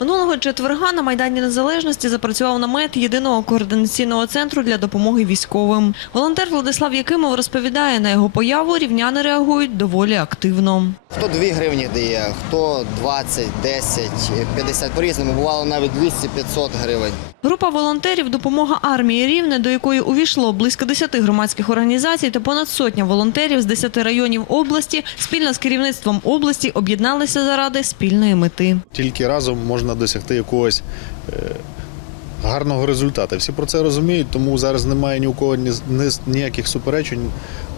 Минулого четверга на Майдані Незалежності запрацював намет єдиного координаційного центру для допомоги військовим. Волонтер Владислав Якимов розповідає, на його появу рівняни реагують доволі активно. Хто 2 гривні дає, хто 20, 10, 50 по-різному. Бувало навіть 200-500 гривень. Група волонтерів «Допомога армії Рівне», до якої увійшло близько 10 громадських організацій та понад сотня волонтерів з 10 районів області, спільно з керівництвом області об'єдналися заради спільної мети. Тільки разом можна досягти якогось е, гарного результату. Всі про це розуміють, тому зараз немає ні у кого ні, ні- ніяких суперечень.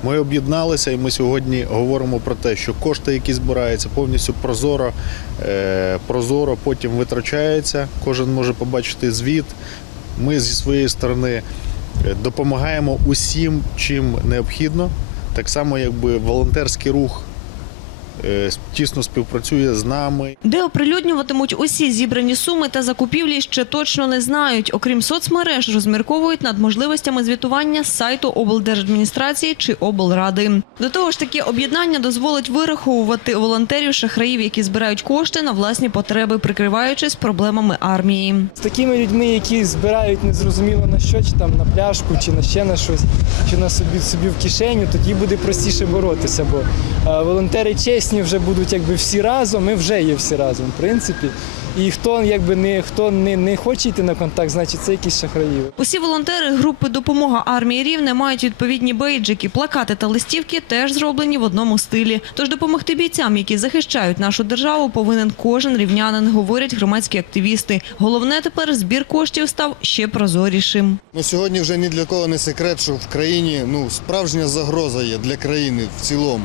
Ми об'єдналися і ми сьогодні говоримо про те, що кошти, які збираються, повністю прозоро, е, прозоро потім витрачаються. Кожен може побачити звіт. Ми зі своєї сторони е, допомагаємо усім, чим необхідно. Так само, якби волонтерський рух тісно співпрацює з нами. Де оприлюднюватимуть усі зібрані суми та закупівлі, ще точно не знають. Окрім соцмереж, розмірковують над можливостями звітування з сайту облдержадміністрації чи облради. До того ж, таке об'єднання дозволить вираховувати волонтерів шахраїв, які збирають кошти на власні потреби, прикриваючись проблемами армії. З такими людьми, які збирають незрозуміло на що, чи там на пляшку, чи на ще на щось, чи на собі собі в кишеню, тоді буде простіше боротися. Бо е, волонтери чесні вже будуть якби всі разом, ми вже є всі разом, в принципі. І хто якби не хто не, не хоче йти на контакт, значить це якісь шахраї. Усі волонтери групи Допомога армії Рівне мають відповідні бейджики, плакати та листівки теж зроблені в одному стилі. Тож допомогти бійцям, які захищають нашу державу, повинен кожен рівнянин, говорять громадські активісти. Головне тепер збір коштів став ще прозорішим. Ну, сьогодні вже ні для кого не секрет, що в країні ну, справжня загроза є для країни в цілому.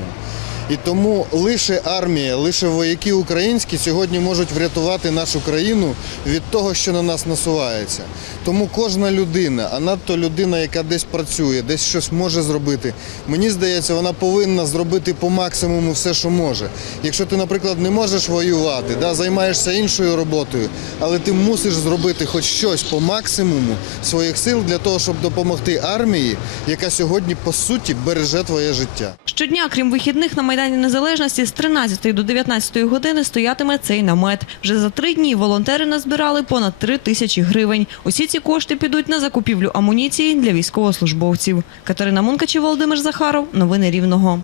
І тому лише армія, лише вояки українські сьогодні можуть врятувати нашу країну від того, що на нас насувається. Тому кожна людина, а надто людина, яка десь працює, десь щось може зробити, мені здається, вона повинна зробити по максимуму все, що може. Якщо ти, наприклад, не можеш воювати, да, займаєшся іншою роботою, але ти мусиш зробити хоч щось по максимуму своїх сил для того, щоб допомогти армії, яка сьогодні по суті береже твоє життя. Щодня, крім вихідних, на Майдані Незалежності з 13 до 19 години стоятиме цей намет. Вже за три дні волонтери назбирали понад три тисячі гривень. Усі ці кошти підуть на закупівлю амуніції для військовослужбовців. Катерина Мункачі, Володимир Захаров. Новини Рівного.